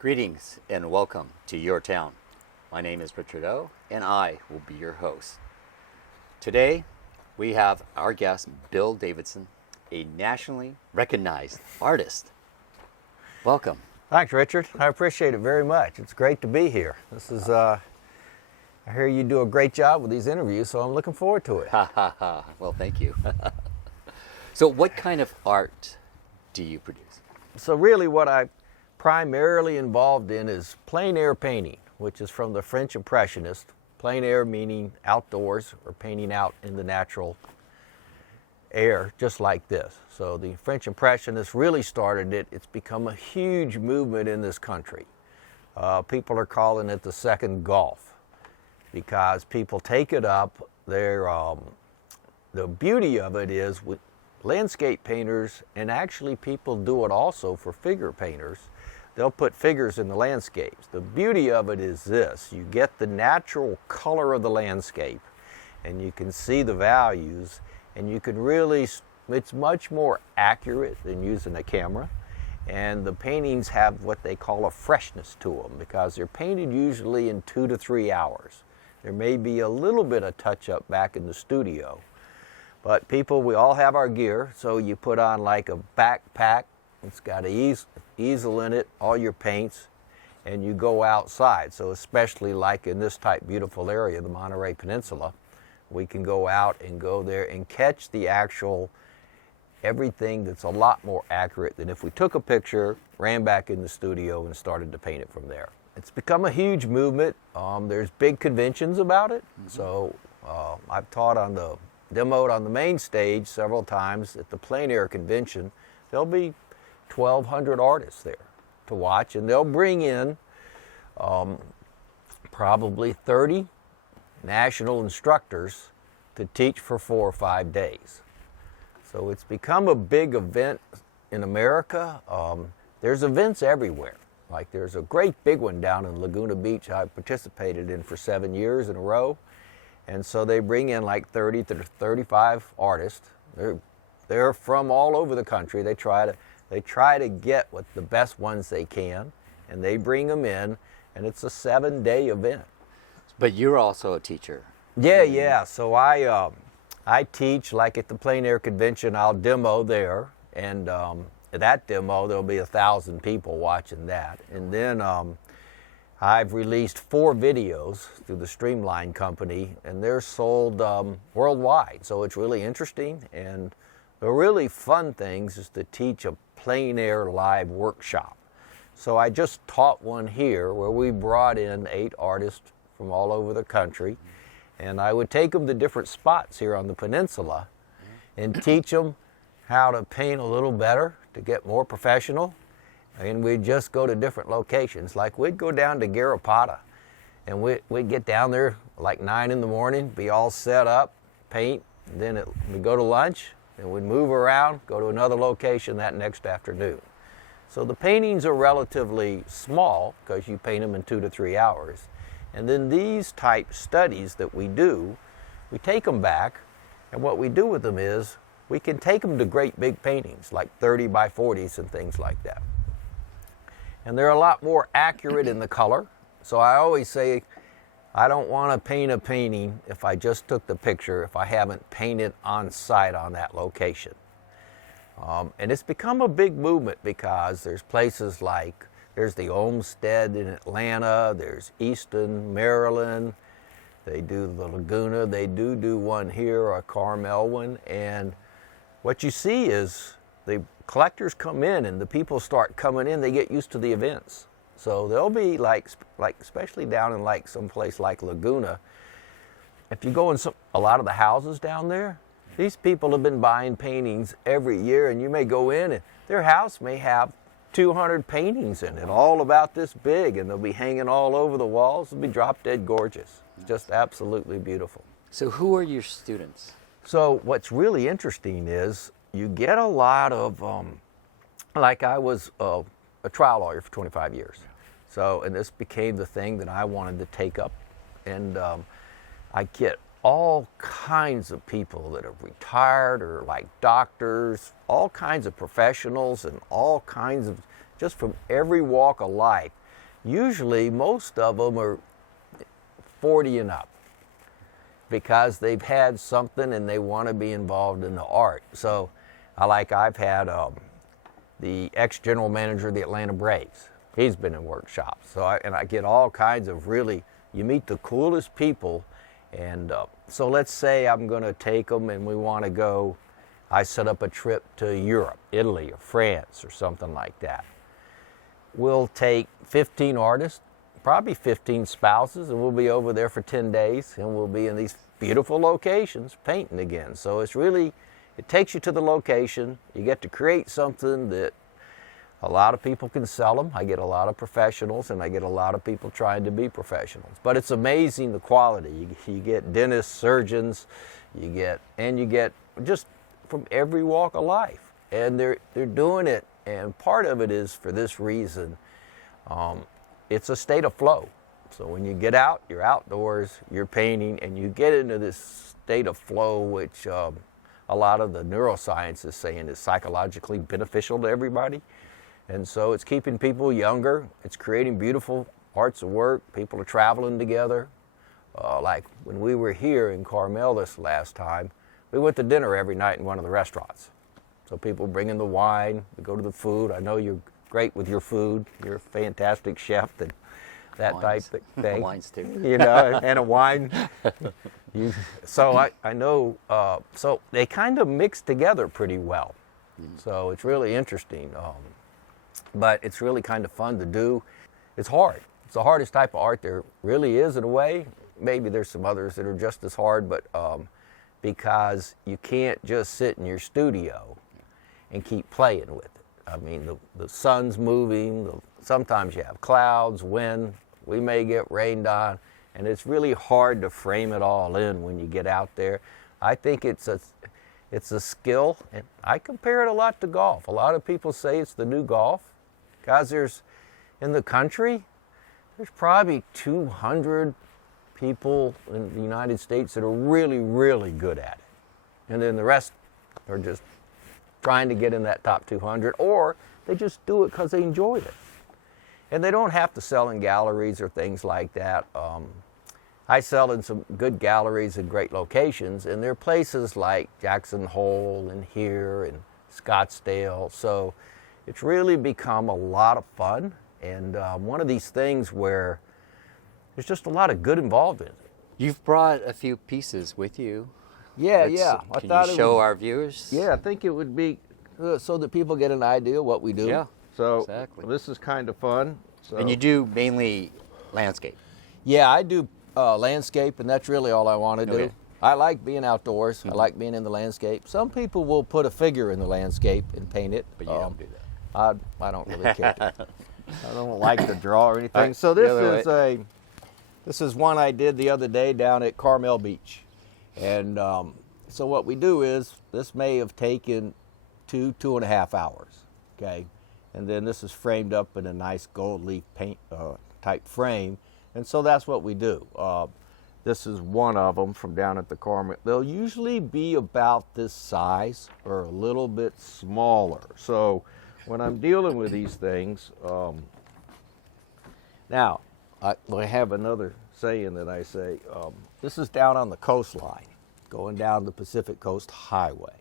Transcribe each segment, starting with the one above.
Greetings and welcome to Your Town. My name is Richard O, and I will be your host. Today, we have our guest, Bill Davidson, a nationally recognized artist. Welcome. Thanks, Richard. I appreciate it very much. It's great to be here. This is, I hear you do a great job with these interviews, so I'm looking forward to it. Ha ha ha. Well, thank you. So what kind of art do you produce? So really what I'm primarily involved in is plein air painting, which is from the French Impressionist. Plein air meaning outdoors or painting out in the natural air, just like this. So the French Impressionists really started it. It's become a huge movement in this country. People are calling it the second Gulf because people take it up. The beauty of it is with landscape painters, and actually people do it also for figure painters, they'll put figures in the landscapes. The beauty of it is this: you get the natural color of the landscape and you can see the values, and you can really, it's much more accurate than using a camera, and the paintings have what they call a freshness to them because they're painted usually in 2 to 3 hours. There may be a little bit of touch-up back in the studio, but people, we all have our gear, so you put on like a backpack. It's got an easel in it, all your paints, and you go outside. So especially like in this type beautiful area, the Monterey Peninsula, we can go out and go there and catch the actual everything that's a lot more accurate than if we took a picture, ran back in the studio, and started to paint it from there. It's become a huge movement. There's big conventions about it. So I've taught demoed on the main stage several times at the Plein Air Convention. There'll be 1,200 artists there to watch, and they'll bring in probably 30 national instructors to teach for 4 or 5 days. So it's become a big event in America. There's events everywhere. Like there's a great big one down in Laguna Beach I participated in for 7 years in a row. And so they bring in like 30 to 35 artists. They're from all over the country. They try to get what the best ones they can, and they bring them in, and it's a 7-day event. But you're also a teacher. Yeah. So I teach, like at the Plein Air Convention. I'll demo there, and at that demo there'll be 1,000 people watching that. And then I've released 4 videos through the Streamline company, and they're sold worldwide. So it's really interesting, and the really fun things is to teach a plein air live workshop. So I just taught one here where we brought in 8 artists from all over the country, and I would take them to different spots here on the peninsula and teach them how to paint a little better to get more professional. And we'd just go to different locations. Like we'd go down to Garrapata, and we'd get down there like 9 in the morning, be all set up, paint, and then we'd go to lunch, and we'd move around, go to another location that next afternoon. So the paintings are relatively small because you paint them in 2 to 3 hours. And then these type studies that we do, we take them back, and what we do with them is we can take them to great big paintings like 30 by 40s and things like that. And they're a lot more accurate in the color. So I always say, I don't want to paint a painting if I just took the picture, if I haven't painted on site on that location. And it's become a big movement because there's places like, there's the Olmsted in Atlanta, there's Easton, Maryland, they do the Laguna, they do one here, a Carmel one, and what you see is the collectors come in and the people start coming in, they get used to the events. So they'll be like especially down in like some place like Laguna, if you go in a lot of the houses down there, these people have been buying paintings every year, and you may go in and their house may have 200 paintings in it, all about this big, and they'll be hanging all over the walls. It'll be drop dead gorgeous. It's just absolutely beautiful. So who are your students? So what's really interesting is you get a lot of, like I was a trial lawyer for 25 years. So, and this became the thing that I wanted to take up. And I get all kinds of people that have retired or like doctors, all kinds of professionals and all kinds of, just from every walk of life. Usually most of them are 40 and up because they've had something and they want to be involved in the art. So I've had the ex-general manager of the Atlanta Braves. He's been in workshops. So I get all kinds of you meet the coolest people. And so let's say I'm going to take them and we want to go, I set up a trip to Europe, Italy or France or something like that. We'll take 15 artists, probably 15 spouses, and we'll be over there for 10 days and we'll be in these beautiful locations painting again. So it takes you to the location. You get to create something that a lot of people can sell them. I get a lot of professionals and I get a lot of people trying to be professionals. But it's amazing the quality. You get dentists, surgeons, you get just from every walk of life. And they're doing it. And part of it is for this reason. It's a state of flow. So when you get out, you're outdoors, you're painting, and you get into this state of flow, which a lot of the neuroscience is saying is psychologically beneficial to everybody. And so it's keeping people younger. It's creating beautiful arts of work. People are traveling together. Like when we were here in Carmel this last time, we went to dinner every night in one of the restaurants. So people bring in the wine, we go to the food. I know you're great with your food. You're a fantastic chef and that Wines. type of thing. Wines too. You know, and a wine. So I know, so they kind of mix together pretty well. So it's really interesting. But it's really kind of fun to do. It's hard. It's the hardest type of art there really is in a way. Maybe there's some others that are just as hard, but because you can't just sit in your studio and keep playing with it. I mean, the sun's moving, sometimes you have clouds, wind, we may get rained on, and it's really hard to frame it all in when you get out there. I think it's a skill, and I compare it a lot to golf. A lot of people say it's the new golf, because in the country, there's probably 200 people in the United States that are really, really good at it. And then the rest are just trying to get in that top 200, or they just do it because they enjoy it. And they don't have to sell in galleries or things like that. I sell in some good galleries in great locations, and there are places like Jackson Hole and here and Scottsdale. So it's really become a lot of fun, and one of these things where there's just a lot of good involved in it. You've brought a few pieces with you. Yeah. Can you show our viewers? Yeah, I think it would be so that people get an idea of what we do. Yeah, so exactly. This is kind of fun. So. And you do mainly landscape. Yeah, I do landscape, and that's really all I want to do. Okay. I like being outdoors. I like being in the landscape. Some people will put a figure in the landscape and paint it. But you don't do that. I don't really care. I don't like to draw or anything. Right, So the this is one I did the other day down at Carmel Beach. And so what we do is, this may have taken 2.5 hours, okay? And then this is framed up in a nice gold leaf paint type frame. And so that's what we do. This is one of them from down at the Carmel. They'll usually be about this size or a little bit smaller. So when I'm dealing with these things, now I have another saying that I say, this is down on the coastline, going down the Pacific Coast Highway.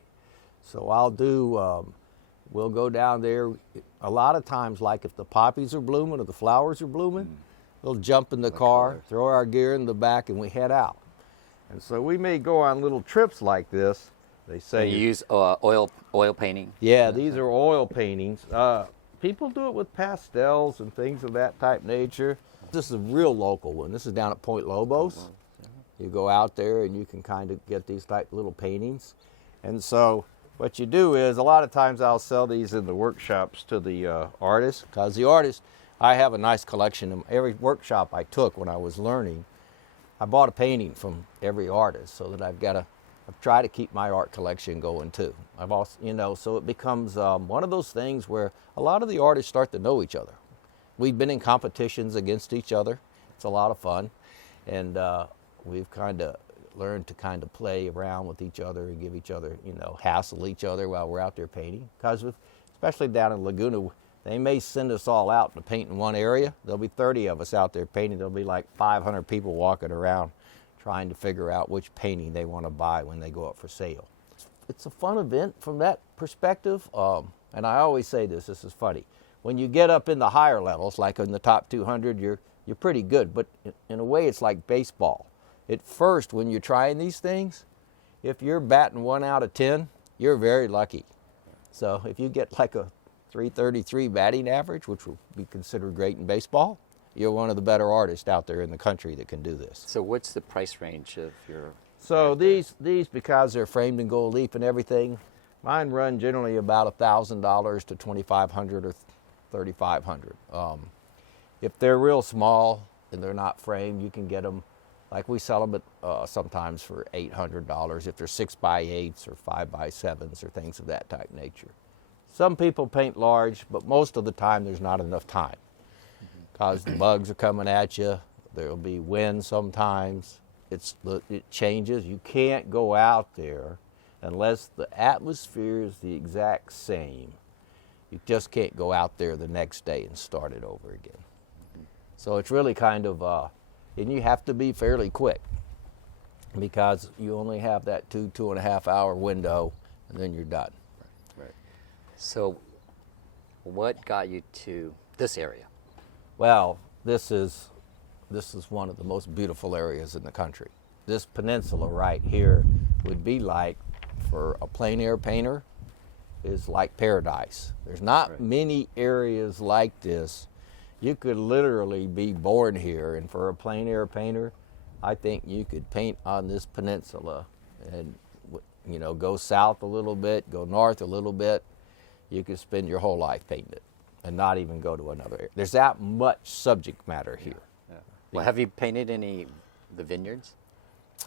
So I'll do, we'll go down there. A lot of times, like if the poppies are blooming or the flowers are blooming, we'll jump in the car, throw our gear in the back, and we head out. And so we may go on little trips like this. They say you use oil painting. Yeah, these are oil paintings. People do it with pastels and things of that type nature. This is a real local one. This is down at Point Lobos. You go out there and you can kind of get these type little paintings. And so what you do is, a lot of times I'll sell these in the workshops to the artists, because the artists, I have a nice collection of every workshop I took when I was learning. I bought a painting from every artist, so that I've tried to keep my art collection going too. I've also, so it becomes one of those things where a lot of the artists start to know each other. We've been in competitions against each other. It's a lot of fun, and we've kind of learned to kind of play around with each other and give each other, hassle each other while we're out there painting. Because especially down in Laguna, They may send us all out to paint in one area. There'll be 30 of us out there painting. There'll be like 500 people walking around trying to figure out which painting they want to buy when they go up for sale. It's a fun event from that perspective. And I always say this is funny. When you get up in the higher levels, like in the top 200, you're pretty good. But in a way, it's like baseball. At first, when you're trying these things, if you're batting 1 out of 10, you're very lucky. So if you get like a 333 batting average, which will be considered great in baseball, you're one of the better artists out there in the country that can do this. So what's the price range of your... So these, because they're framed in gold leaf and everything, mine run generally about $1,000 to $2,500 or $3,500. If they're real small and they're not framed, you can get them, like we sell them at, sometimes for $800 if they're 6x8s or 5x7s or things of that type nature. Some people paint large, but most of the time there's not enough time because the bugs are coming at you. There'll be wind sometimes. It changes. You can't go out there unless the atmosphere is the exact same. You just can't go out there the next day and start it over again. So it's really kind of, and you have to be fairly quick because you only have that 2.5 hour window and then you're done. Right. So what got you to this area? Well, this is one of the most beautiful areas in the country. This peninsula right here would be like, for a plein air painter, is like paradise. There's not many areas like this. You could literally be born here, and for a plein air painter, I think you could paint on this peninsula and, you know, go south a little bit, go north a little bit. You could spend your whole life painting it and not even go to another area. There's that much subject matter here. Yeah. Well, have you painted the vineyards?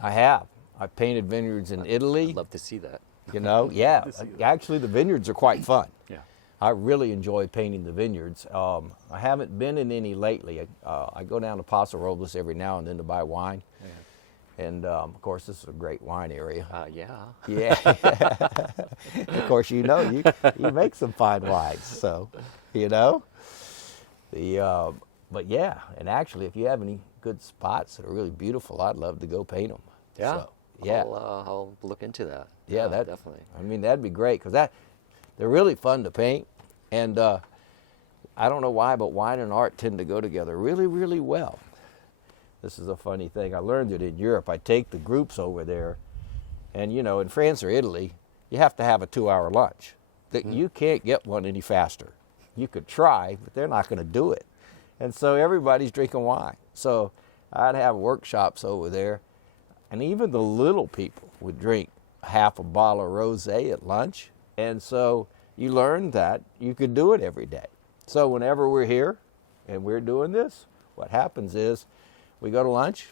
I have. I've painted vineyards in Italy. I'd love to see that. You know, yeah. Actually, the vineyards are quite fun. Yeah. I really enjoy painting the vineyards. I haven't been in any lately. I go down to Paso Robles every now and then to buy wine. Yeah. And, of course, this is a great wine area. Yeah. Yeah. Of course, you know, you make some fine wines, so, you know. But, yeah, and actually, if you have any good spots that are really beautiful, I'd love to go paint them. Yeah. So, yeah. I'll look into that. Yeah, that definitely. I mean, that'd be great because they're really fun to paint, and I don't know why, but wine and art tend to go together really, really well. This is a funny thing. I learned it in Europe. I take the groups over there, and you know, in France or Italy, you have to have a 2-hour lunch. You can't get one any faster. You could try, but they're not going to do it. And so everybody's drinking wine. So I'd have workshops over there, and even the little people would drink half a bottle of rosé at lunch. And so you learn that you could do it every day. So whenever we're here and we're doing this, what happens is we go to lunch,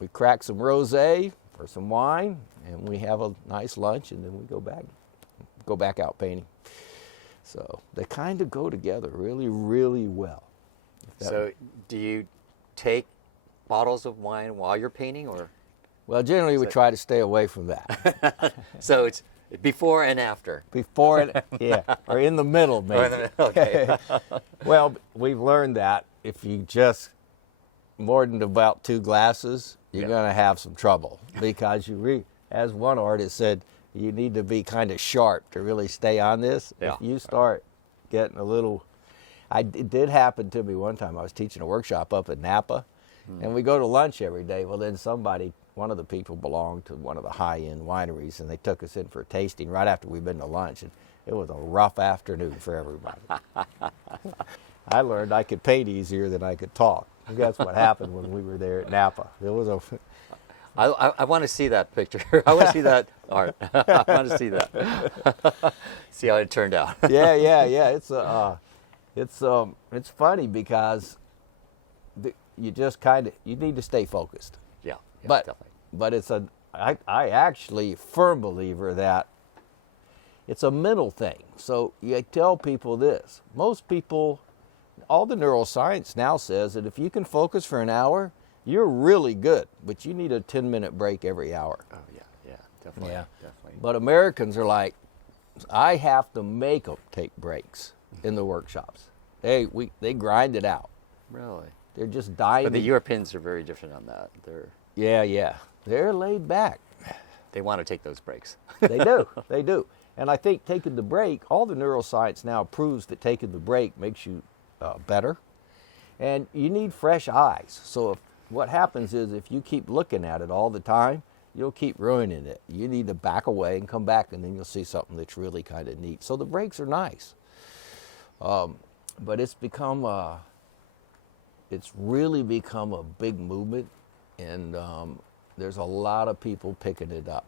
we crack some rosé or some wine, and we have a nice lunch, and then we go back out painting. So they kind of go together really, really well. So do you take bottles of wine while you're painting, or? Well, generally we try to stay away from that. So it's before and after. Before and, yeah, or in the middle maybe. Okay. Well, we've learned that if you just more than about 2 glasses, you're going to have some trouble because as one artist said, you need to be kind of sharp to really stay on this. Yeah. If you start getting a little, it did happen to me one time. I was teaching a workshop up in Napa, and we go to lunch every day. Well, then one of the people belonged to one of the high-end wineries, and they took us in for a tasting right after we'd been to lunch, and it was a rough afternoon for everybody. I learned I could paint easier than I could talk. That's what happened when we were there at Napa. It was I want to see that picture. I want to see that art. I want to see that. See how it turned out. Yeah. It's funny because you just you need to stay focused. Yeah, but definitely. I actually firm believer that it's a mental thing. So you tell people this. Most people, all the neuroscience now says that if you can focus for an hour, you're really good, but you need a 10-minute break every hour. Oh, yeah, definitely. Yeah. Definitely. But Americans are like, I have to make them take breaks. in the workshops. They grind it out. Really? They're just dying. But the Europeans are very different on that. Yeah. They're laid back. They want to take those breaks. They do. And I think taking the break, all the neuroscience now proves that taking the break makes you better. And you need fresh eyes. So what happens is if you keep looking at it all the time, you'll keep ruining it. You need to back away and come back, and then you'll see something that's really kind of neat. So the breaks are nice. But it's really become a big movement, and there's a lot of people picking it up.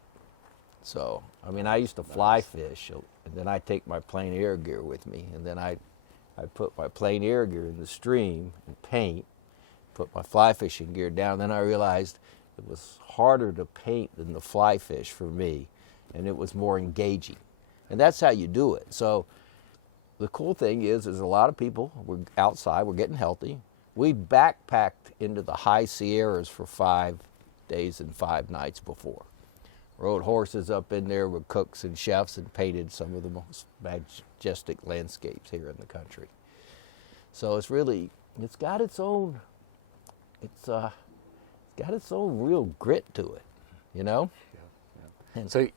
So, I mean, I used to fly fish, and then I take my plein air gear with me, and then I put my plein air gear in the stream and paint, put my fly fishing gear down. Then I realized it was harder to paint than the fly fish for me, and it was more engaging. And that's how you do it. So the cool thing is a lot of people, we're outside, we're getting healthy. We backpacked into the high Sierras for 5 days and 5 nights before. Rode horses up in there with cooks and chefs and painted some of the most majestic landscapes here in the country. So it's got its own real grit to it, you know? Yeah. And so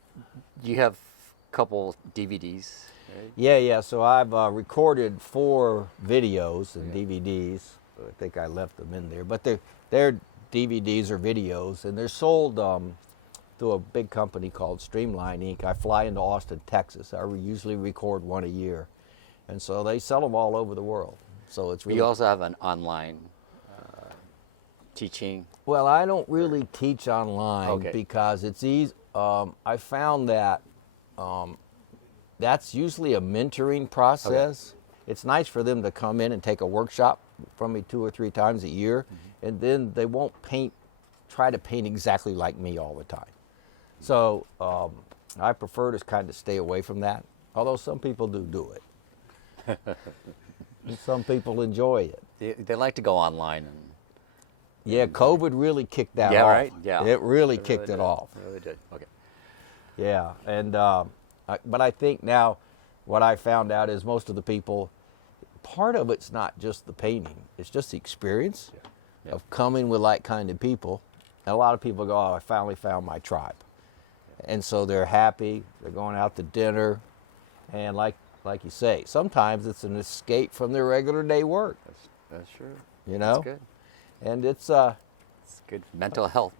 you have a couple DVDs, right? Yeah. So I've recorded 4 videos and DVDs. I think I left them in there, but they're DVDs or videos, and they're sold through a big company called Streamline Inc. I fly into Austin, Texas. I usually record 1 a year, and so they sell them all over the world. So it's really. You also have an online teaching. Well, I don't really teach online because it's easy. I found that that's usually a mentoring process. Okay. It's nice for them to come in and take a workshop from me 2 or 3 times a year, and then they won't try to paint exactly like me all the time. So I prefer to kind of stay away from that, although some people do it. And some people enjoy it. They like to go online. Yeah, COVID really kicked that off. Yeah, right? Yeah. It really kicked it off. It really did. Okay. Yeah, and but I think now what I found out is most of the people, part of it's not just the painting, it's just the experience of coming with like-minded people. And a lot of people go, oh, I finally found my tribe. And so they're happy, they're going out to dinner, and like you say, sometimes it's an escape from their regular day work. That's true. You know? That's good. And it's good mental health.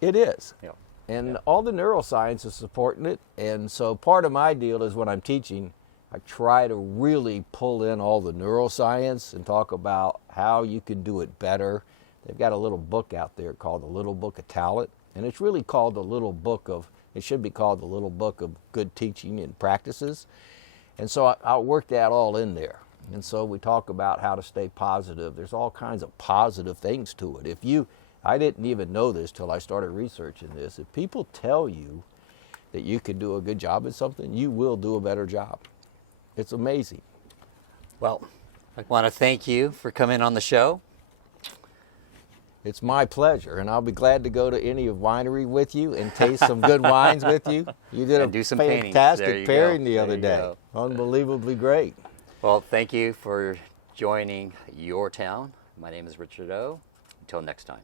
It is. Yeah. And all the neuroscience is supporting it. And so part of my deal is when I'm teaching, I try to really pull in all the neuroscience and talk about how you can do it better. They've got a little book out there called The Little Book of Talent. And it's really called it should be called The Little Book of Good Teaching and Practices. And so I'll work that all in there. And so we talk about how to stay positive. There's all kinds of positive things to it. I didn't even know this till I started researching this. If people tell you that you can do a good job at something, you will do a better job. It's amazing. Well, I want to thank you for coming on the show. It's my pleasure, and I'll be glad to go to any winery with you and taste some good wines with you. You did a fantastic pairing the other day. Unbelievably great. Well, thank you for joining YourTown. My name is Richard O. Until next time.